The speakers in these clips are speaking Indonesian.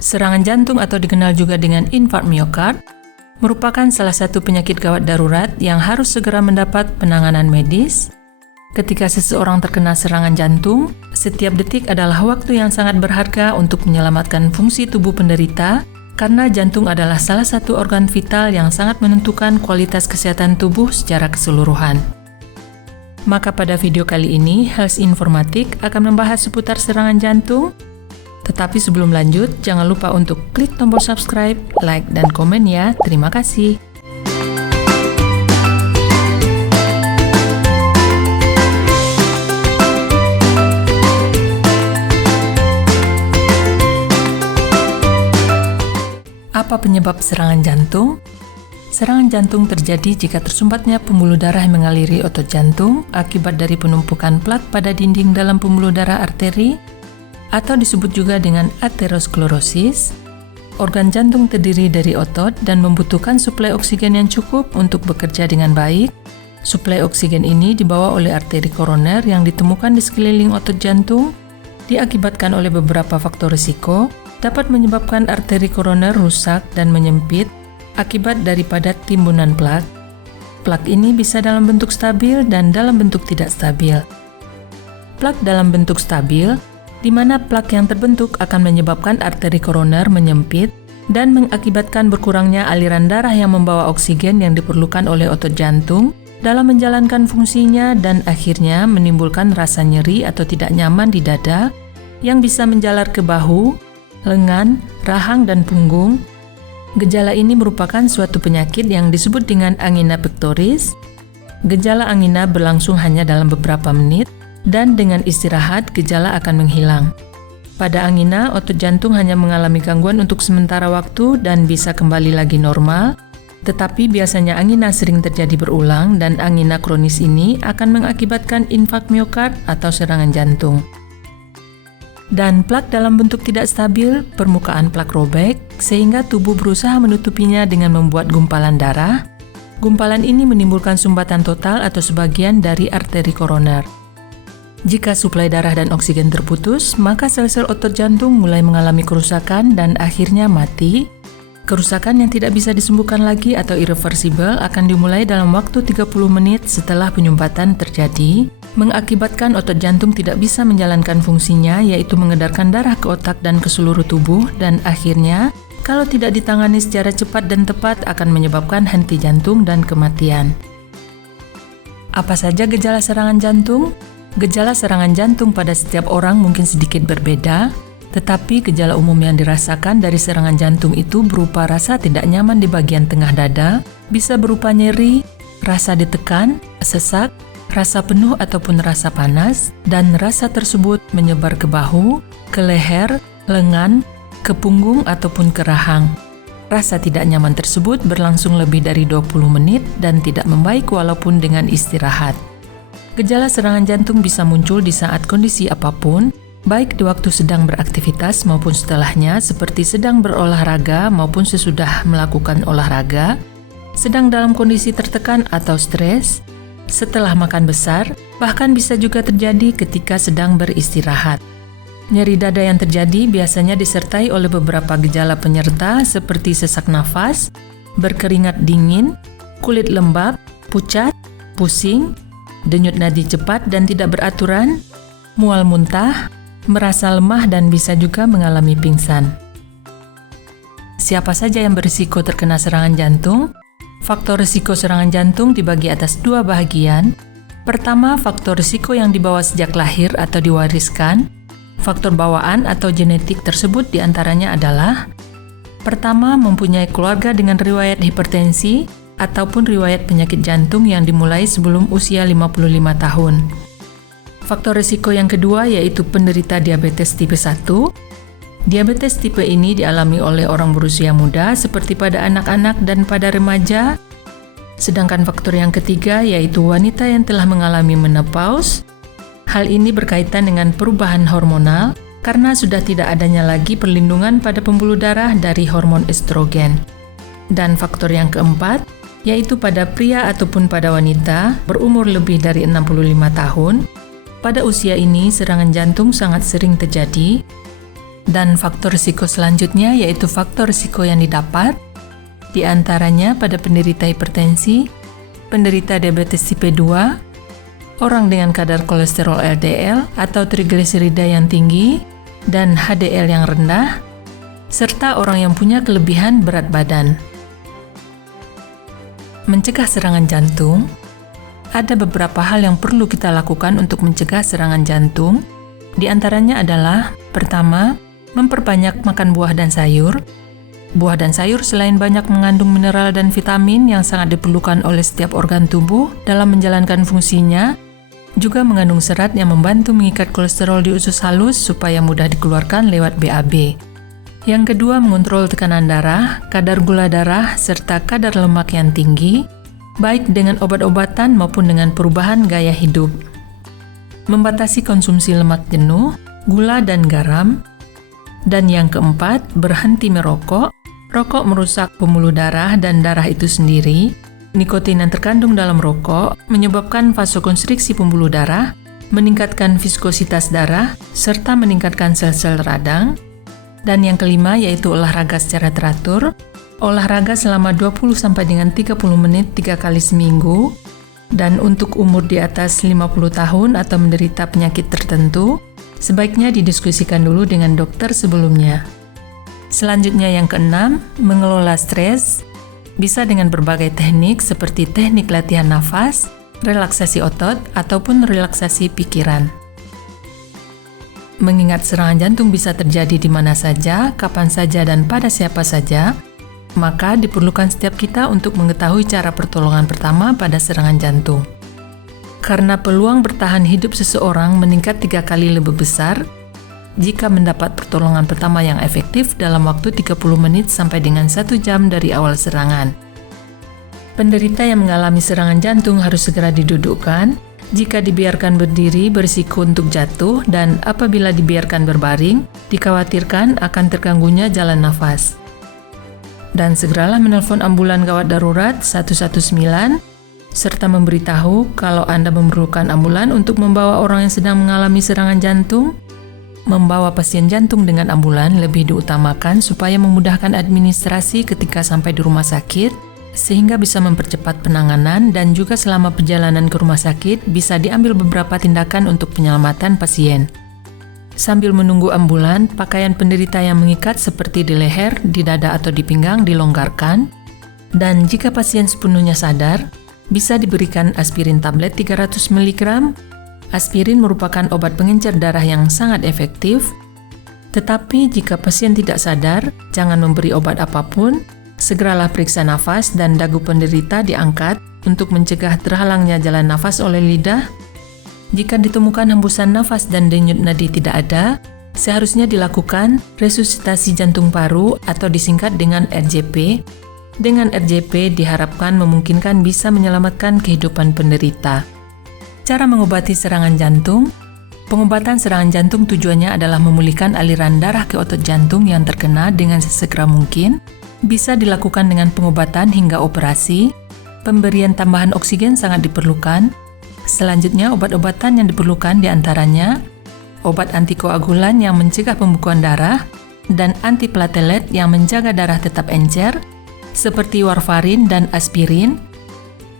Serangan jantung atau dikenal juga dengan infark miokard merupakan salah satu penyakit gawat darurat yang harus segera mendapat penanganan medis. Ketika seseorang terkena serangan jantung, setiap detik adalah waktu yang sangat berharga untuk menyelamatkan fungsi tubuh penderita karena jantung adalah salah satu organ vital yang sangat menentukan kualitas kesehatan tubuh secara keseluruhan. Maka pada video kali ini, Health Informatik akan membahas seputar serangan jantung. Tetapi sebelum lanjut, jangan lupa untuk klik tombol subscribe, like, dan komen ya. Terima kasih. Apa penyebab serangan jantung? Serangan jantung terjadi jika tersumbatnya pembuluh darah yang mengaliri otot jantung akibat dari penumpukan plak pada dinding dalam pembuluh darah arteri, atau disebut juga dengan aterosklerosis. Organ jantung terdiri dari otot dan membutuhkan suplai oksigen yang cukup untuk bekerja dengan baik. Suplai oksigen ini dibawa oleh arteri koroner yang ditemukan di sekeliling otot jantung, diakibatkan oleh beberapa faktor risiko, dapat menyebabkan arteri koroner rusak dan menyempit akibat daripada timbunan plak. Plak ini bisa dalam bentuk stabil dan dalam bentuk tidak stabil. Plak dalam bentuk stabil, di mana plak yang terbentuk akan menyebabkan arteri koroner menyempit dan mengakibatkan berkurangnya aliran darah yang membawa oksigen yang diperlukan oleh otot jantung dalam menjalankan fungsinya dan akhirnya menimbulkan rasa nyeri atau tidak nyaman di dada yang bisa menjalar ke bahu, lengan, rahang, dan punggung. Gejala ini merupakan suatu penyakit yang disebut dengan angina pectoris. Gejala angina berlangsung hanya dalam beberapa menit, dan dengan istirahat gejala akan menghilang. Pada angina, otot jantung hanya mengalami gangguan untuk sementara waktu dan bisa kembali lagi normal, tetapi biasanya angina sering terjadi berulang dan angina kronis ini akan mengakibatkan infark miokard atau serangan jantung. Dan plak dalam bentuk tidak stabil, permukaan plak robek, sehingga tubuh berusaha menutupinya dengan membuat gumpalan darah. Gumpalan ini menimbulkan sumbatan total atau sebagian dari arteri koroner. Jika suplai darah dan oksigen terputus, maka sel-sel otot jantung mulai mengalami kerusakan dan akhirnya mati. Kerusakan yang tidak bisa disembuhkan lagi atau irreversibel akan dimulai dalam waktu 30 menit setelah penyumbatan terjadi, mengakibatkan otot jantung tidak bisa menjalankan fungsinya, yaitu mengedarkan darah ke otak dan ke seluruh tubuh, dan akhirnya, kalau tidak ditangani secara cepat dan tepat akan menyebabkan henti jantung dan kematian. Apa saja gejala serangan jantung? Gejala serangan jantung pada setiap orang mungkin sedikit berbeda, tetapi gejala umum yang dirasakan dari serangan jantung itu berupa rasa tidak nyaman di bagian tengah dada, bisa berupa nyeri, rasa ditekan, sesak, rasa penuh ataupun rasa panas, dan rasa tersebut menyebar ke bahu, ke leher, lengan, ke punggung ataupun ke rahang. Rasa tidak nyaman tersebut berlangsung lebih dari 20 menit dan tidak membaik walaupun dengan istirahat. Gejala serangan jantung bisa muncul di saat kondisi apapun, baik di waktu sedang beraktivitas maupun setelahnya, seperti sedang berolahraga maupun sesudah melakukan olahraga, sedang dalam kondisi tertekan atau stres, setelah makan besar, bahkan bisa juga terjadi ketika sedang beristirahat. Nyeri dada yang terjadi biasanya disertai oleh beberapa gejala penyerta seperti sesak nafas, berkeringat dingin, kulit lembab, pucat, pusing, denyut nadi cepat dan tidak beraturan, mual muntah, merasa lemah dan bisa juga mengalami pingsan. Siapa saja yang berisiko terkena serangan jantung? Faktor risiko serangan jantung dibagi atas dua bagian. Pertama, faktor risiko yang dibawa sejak lahir atau diwariskan. Faktor bawaan atau genetik tersebut diantaranya adalah: pertama, mempunyai keluarga dengan riwayat hipertensi, ataupun riwayat penyakit jantung yang dimulai sebelum usia 55 tahun. Faktor risiko yang kedua yaitu penderita diabetes tipe 1. Diabetes tipe ini dialami oleh orang berusia muda seperti pada anak-anak dan pada remaja. Sedangkan faktor yang ketiga yaitu wanita yang telah mengalami menopause. Hal ini berkaitan dengan perubahan hormonal karena sudah tidak adanya lagi perlindungan pada pembuluh darah dari hormon estrogen. Dan faktor yang keempat yaitu pada pria ataupun pada wanita berumur lebih dari 65 tahun. Pada usia ini, serangan jantung sangat sering terjadi. Dan faktor risiko selanjutnya yaitu faktor risiko yang didapat, di antaranya pada penderita hipertensi, penderita diabetes tipe 2, orang dengan kadar kolesterol LDL atau trigliserida yang tinggi dan HDL yang rendah, serta orang yang punya kelebihan berat badan. Mencegah serangan jantung, ada beberapa hal yang perlu kita lakukan untuk mencegah serangan jantung. Di antaranya adalah, pertama, memperbanyak makan buah dan sayur. Buah dan sayur selain banyak mengandung mineral dan vitamin yang sangat diperlukan oleh setiap organ tubuh dalam menjalankan fungsinya, juga mengandung serat yang membantu mengikat kolesterol di usus halus supaya mudah dikeluarkan lewat BAB. Yang kedua, mengontrol tekanan darah, kadar gula darah, serta kadar lemak yang tinggi, baik dengan obat-obatan maupun dengan perubahan gaya hidup. Membatasi konsumsi lemak jenuh, gula dan garam. Dan yang keempat, berhenti merokok. Rokok merusak pembuluh darah dan darah itu sendiri. Nikotin yang terkandung dalam rokok menyebabkan vasokonstriksi pembuluh darah, meningkatkan viskositas darah, serta meningkatkan sel-sel radang. Dan yang kelima yaitu olahraga secara teratur. Olahraga selama 20-30 menit 3 kali seminggu. Dan untuk umur di atas 50 tahun atau menderita penyakit tertentu, sebaiknya didiskusikan dulu dengan dokter sebelumnya. Selanjutnya yang keenam, mengelola stres. Bisa dengan berbagai teknik seperti teknik latihan nafas, relaksasi otot, ataupun relaksasi pikiran. Mengingat serangan jantung bisa terjadi di mana saja, kapan saja, dan pada siapa saja, maka diperlukan setiap kita untuk mengetahui cara pertolongan pertama pada serangan jantung. Karena peluang bertahan hidup seseorang meningkat 3 kali lebih besar jika mendapat pertolongan pertama yang efektif dalam waktu 30 menit sampai dengan 1 jam dari awal serangan. Penderita yang mengalami serangan jantung harus segera didudukkan. Jika dibiarkan berdiri, berisiko untuk jatuh, dan apabila dibiarkan berbaring, dikhawatirkan akan terganggunya jalan nafas. Dan segeralah menelpon ambulan gawat darurat 119, serta memberitahu kalau Anda memerlukan ambulan untuk membawa orang yang sedang mengalami serangan jantung. Membawa pasien jantung dengan ambulan lebih diutamakan supaya memudahkan administrasi ketika sampai di rumah sakit, sehingga bisa mempercepat penanganan dan juga selama perjalanan ke rumah sakit bisa diambil beberapa tindakan untuk penyelamatan pasien. Sambil menunggu ambulan, pakaian penderita yang mengikat seperti di leher, di dada atau di pinggang dilonggarkan, dan jika pasien sepenuhnya sadar, bisa diberikan aspirin tablet 300 mg. Aspirin merupakan obat pengencer darah yang sangat efektif, tetapi jika pasien tidak sadar, jangan memberi obat apapun, segeralah periksa nafas dan dagu penderita diangkat untuk mencegah terhalangnya jalan nafas oleh lidah. Jika ditemukan hembusan nafas dan denyut nadi tidak ada, seharusnya dilakukan resusitasi jantung paru atau disingkat dengan RJP. Dengan RJP diharapkan memungkinkan bisa menyelamatkan kehidupan penderita. Cara mengobati serangan jantung. Pengobatan serangan jantung tujuannya adalah memulihkan aliran darah ke otot jantung yang terkena dengan sesegera mungkin. Bisa dilakukan dengan pengobatan hingga operasi. Pemberian tambahan oksigen sangat diperlukan. Selanjutnya, obat-obatan yang diperlukan diantaranya obat antikoagulan yang mencegah pembekuan darah dan antiplatelet yang menjaga darah tetap encer, seperti warfarin dan aspirin,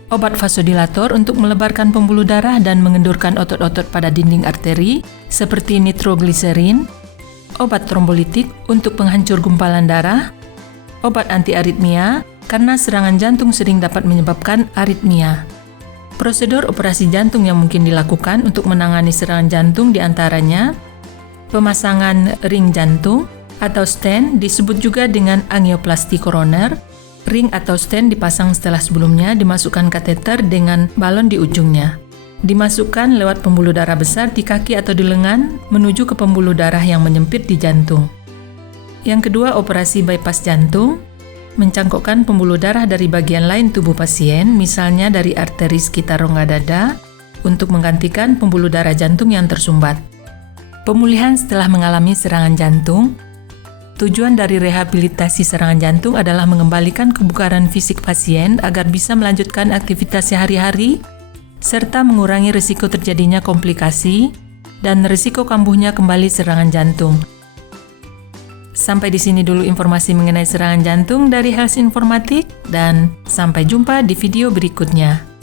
obat vasodilator untuk melebarkan pembuluh darah dan mengendurkan otot-otot pada dinding arteri, seperti nitrogliserin, obat trombolitik untuk penghancur gumpalan darah, obat antiaritmia, karena serangan jantung sering dapat menyebabkan aritmia. Prosedur operasi jantung yang mungkin dilakukan untuk menangani serangan jantung diantaranya pemasangan ring jantung atau stent, disebut juga dengan angioplasti koroner. Ring atau stent dipasang setelah sebelumnya dimasukkan kateter dengan balon di ujungnya. Dimasukkan lewat pembuluh darah besar di kaki atau di lengan menuju ke pembuluh darah yang menyempit di jantung. Yang kedua, operasi bypass jantung. Mencangkokkan pembuluh darah dari bagian lain tubuh pasien, misalnya dari arteri sekitar rongga dada, untuk menggantikan pembuluh darah jantung yang tersumbat. Pemulihan setelah mengalami serangan jantung. Tujuan dari rehabilitasi serangan jantung adalah mengembalikan kebugaran fisik pasien agar bisa melanjutkan aktivitas sehari-hari, serta mengurangi risiko terjadinya komplikasi dan risiko kambuhnya kembali serangan jantung. Sampai di sini dulu informasi mengenai serangan jantung dari Health Informatik, dan sampai jumpa di video berikutnya.